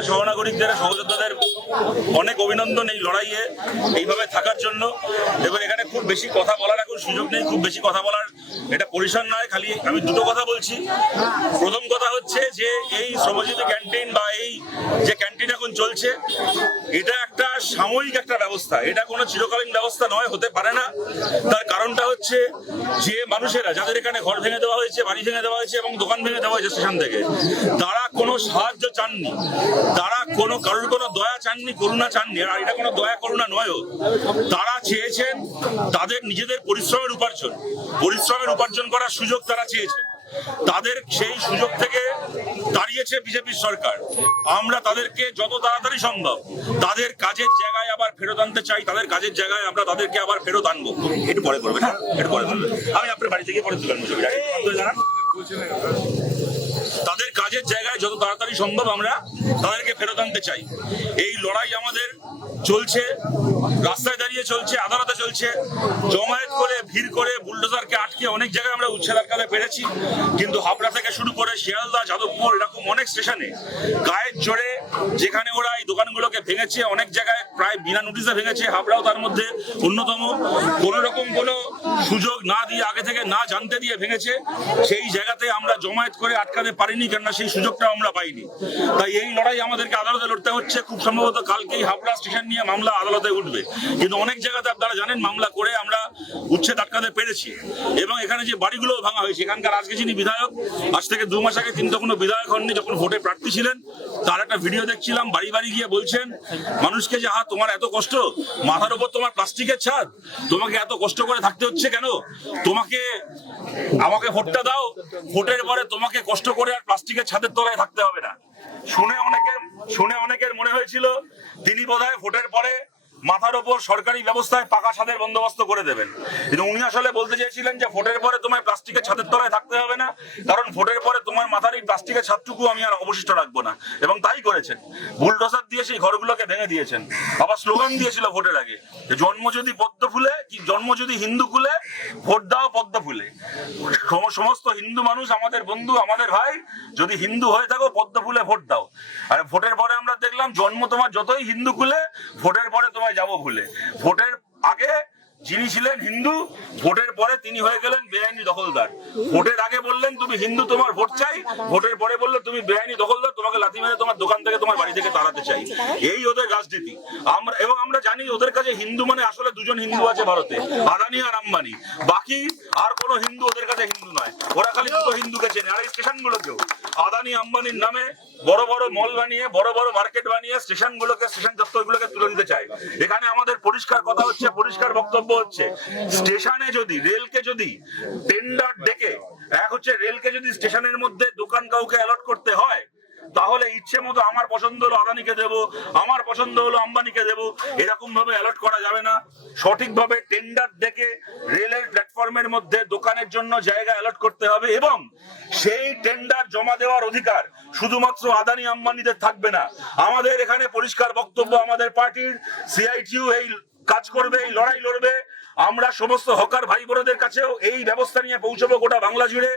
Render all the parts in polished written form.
সকল সহনাগরিকদের সহযোদ্ধাদের অনেক অভিনন্দন এই লড়াইয়ে এইভাবে থাকার জন্য। এবার এখানে খুব বেশি কথা বলার এখন সুযোগ নেই, খুব বেশি কথা বলার এটা পরিসর নয়। খালি আমি দুটো কথা বলছি। প্রথম কথা হচ্ছে যে এই শ্রমজীবী ক্যান্টিন বা এই যে ক্যান্টিন এখন চলছে, এটা একটা সাময়িক একটা ব্যবস্থা, এটা কোনো চিরকালীন ব্যবস্থা নয়, হতে পারে না। তার কারণটা হচ্ছে যে মানুষেরা যাদের এখানে ঘর ভেঙে দেওয়া হয়েছে, বাড়ি ভেঙে দেওয়া হয়েছে এবং দোকান ভেঙে দেওয়া হয়েছে স্টেশন থেকে, তারা কোনো সাহায্য চাননি, তারা কারোর কোনো দয়া চাননি, করুণা চাননি। আর এটা কোনো দয়া করুণা নয়ও, তারা চেয়েছেন তাদের নিজেদের পরিশ্রমের উপার্জন করার সুযোগ তারা চেয়েছেন। তাদের সেই সুযোগ থেকে দাঁড়িয়েছে বিজেপির সরকার। আমরা তাদেরকে যত তাড়াতাড়ি সম্ভব তাদের কাজের জায়গায় আবার ফেরত আনতে চাই, তাদের কাজের জায়গায় আমরা তাদেরকে আবার ফেরত আনবো। একটু পরে করবেন, হ্যাঁ একটু পরে করবেন, আমি আপনার বাড়ি থেকে পরে তুলে জানান। তাদের কাজের জায়গায় যত তাড়াতাড়ি সম্ভব আমরা তাদেরকে ফেরত আনতে চাই। এই লড়াই আমাদের চলছে, রাস্তায় দাঁড়িয়ে চলছে, আদালতে চলছে, জমায়েত করে ভিড় করে বুলডোজারকে আটকে অনেক জায়গায় আমরা উচ্ছেদ আটকাতে পেরেছি। কিন্তু হাবড়া থেকে শুরু করে শিয়ালদা, যাদবপুর, এরকম অনেক স্টেশনে গায়ের জোরে যেখানে ওরা এই দোকানগুলোকে ভেঙেছে, অনেক জায়গায় প্রায় বিনা নোটিশে ভেঙেছে, হাবড়াও তার মধ্যে অন্যতম। কোন রকম কোনো সুযোগ না দিয়ে, আগে থেকে না জানতে দিয়ে ভেঙেছে। সেই জায়গাতে আমরা জমায়েত করে আটকাতে পারিনি, কেননা সেই সুযোগটা আমরা পাইনি। তাই এই লড়াই আমাদেরকে আদালতে লড়তে হচ্ছে। খুব সম্ভবত কালকেই হাবড়া স্টেশন নিয়ে মামলা আদালতে উঠবে, কিন্তু অনেক জায়গাতে আপনারা জানেন মামলা করে আমরা উচ্ছেদ আটকাতে পেরেছি। এবং এখানে যে বাড়িগুলো ভাঙা হয়েছে, এখানকার আজকে যিনি বিধায়ক, আজ থেকে 2 মাস আগে তিনি তো কোনো বিধায়ক হননি, যখন ভোটে প্রার্থী ছিলেন, তার একটা ভিডিও দেখছিলাম, বাড়ি বাড়ি গিয়ে বলছেন মানুষকে যে তোমার এত কষ্ট, মাথার উপর তোমার প্লাস্টিকের ছাদ, তোমাকে এত কষ্ট করে থাকতে হচ্ছে কেন? আমাকে ভোটটা দাও, ভোটের পরে তোমাকে কষ্ট করে আর প্লাস্টিকের ছাদের তলায় থাকতে হবে না। শুনে অনেকের মনে হয়েছিল তিনি বোধহয় ভোটের পরে মাথার ওপর সরকারি ব্যবস্থায় পাকা ছাদের বন্দোবস্ত করে দেবেন। কিন্তু উনি আসলে বলতে চেয়েছিলেন যে ভোটের পরে তোমায় প্লাস্টিকের ছাদের তলায় থাকতে হবে না, কারণ ভোটের পরে তোমার মাথার এই প্লাস্টিকের ছাদটুকু আমি আর অবশিষ্ট রাখবো না। এবং তাই করেছেন, বুলডোজার দিয়ে সেই ঘরগুলোকে ভেঙে দিয়েছেন। আবার স্লোগান দিয়েছিল ভোটের আগে, জন্ম যদি পদ্ম ফুলে, কি জন্ম যদি হিন্দু কুলে, ভোট দাও পদ্ম ফুলে। সমস্ত হিন্দু মানুষ আমাদের বন্ধু, আমাদের ভাই, যদি হিন্দু হয়ে থাকো পদ্ম ফুলে ভোট দাও। আর ভোটের পরে আমরা দেখলাম জন্ম তোমার যতই হিন্দু কুলে, ভোটের পরে তোমায় যাবো ভুলে। ভোটের আগে যিনি ছিলেন হিন্দু, ভোটের পরে তিনি হয়ে গেলেন বেআইনি দখলদার। ভোটের আগে বললেন তুমি হিন্দু, তোমার ভোট চাই, ভোটের পরে বললে তুমি বেআইনি দখলদার, তোমাকে লাথি মেরে তোমার দোকান থেকে, তোমার বাড়ি থেকে তাড়াতে চাই। এই ওদের রাজনীতি। আমরা জানি ওদের কাছে হিন্দু মানে আসলে দুজন হিন্দু আছে ভারতে, আদানি আর আম্বানি। বাকি আর কোনো হিন্দু ওদের কাছে হিন্দু নয়, ওরা খালি দুটো হিন্দুকে চেনে। আর এই স্টেশনগুলোকেও আদানি আম্বানির নামে বড় বড় মল বানিয়ে, বড় বড় মার্কেট বানিয়ে স্টেশনগুলোকে, স্টেশন চত্বরগুলোকে তুলে নিতে চায়। এখানে আমাদের পরিষ্কার কথা হচ্ছে, পরিষ্কার বক্তব্য হচ্ছে, স্টেশনে যদি রেলকে যদি টেন্ডার ডেকে, রেলকে যদি স্টেশনের মধ্যে দোকান কাউকে অ্যালট করতে হয়, তাহলে ইচ্ছে মতো আমার পছন্দ হলো আদানিকে দেব, আমার পছন্দ হলো আম্বানিকে দেব, এরকম ভাবে অ্যালট করা যাবে না। সঠিকভাবে টেন্ডার ডেকে রেলের প্ল্যাটফর্মের মধ্যে দোকানের জন্য জায়গা অ্যালট করতে হবে, এবং সেই টেন্ডার জমা দেওয়ার অধিকার শুধুমাত্র আদানি আম্বানিদের থাকবে না। আমাদের এখানে পরিষ্কার বক্তব্য, আমাদের পার্টির সিআইটিইউ এই কাজ করবে, এই লড়াই লড়বে। আমরা সমস্ত হকার ভাই বোনদের কাছেও এই ব্যবস্থা নিয়ে পৌঁছবো গোটা বাংলা জুড়ে।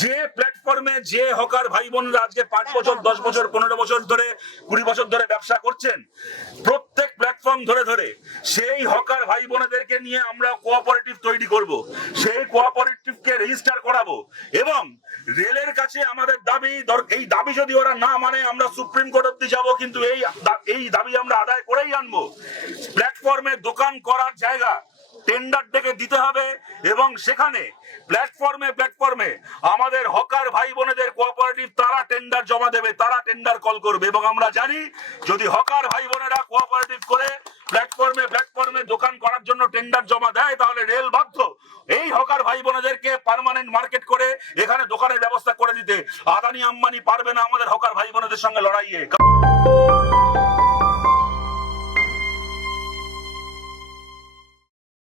যে প্ল্যাটফর্মে যে হকার ভাই বোনরা আজকে 5 বছর, 10 বছর, 15 বছর ধরে, 20 বছর ধরে ব্যবসা করছেন, প্রত্যেক প্ল্যাটফর্ম ধরে ধরে সেই হকার ভাই বোনদেরকে নিয়ে আমরা কোঅপারেটিভ তৈরি করব। সেই কোঅপারেটিভকে রেজিস্টার করাবো, এবং রেলের কাছে আমাদের দাবি, এই দাবি যদি ওরা না মানে আমরা সুপ্রিম কোর্ট অব্দি যাবো, কিন্তু এই দাবি আমরা আদায় করেই আনবো। প্ল্যাটফর্মে দোকান করার জায়গা টেন্ডার ডেকে দিতে হবে, এবং সেখানে প্ল্যাটফর্মে আমাদের হকার ভাই বোনেদের কোঅপারেটিভ, তারা টেন্ডার জমা দেবে, তারা টেন্ডার কল করবে। এবং আমরা জানি যদি হকার ভাই বোনেরা কোঅপারেটিভ করে প্ল্যাটফর্মে দোকান করার জন্য টেন্ডার জমা দেয়, তাহলে রেল বাধ্য এই হকার ভাই বোনেদেরকে পার্মানেন্ট মার্কেট করে এখানে দোকানের ব্যবস্থা করে দিতে। আদানি আম্বানি পারবে না আমাদের হকার ভাই বোনেদের সঙ্গে লড়াইয়ে।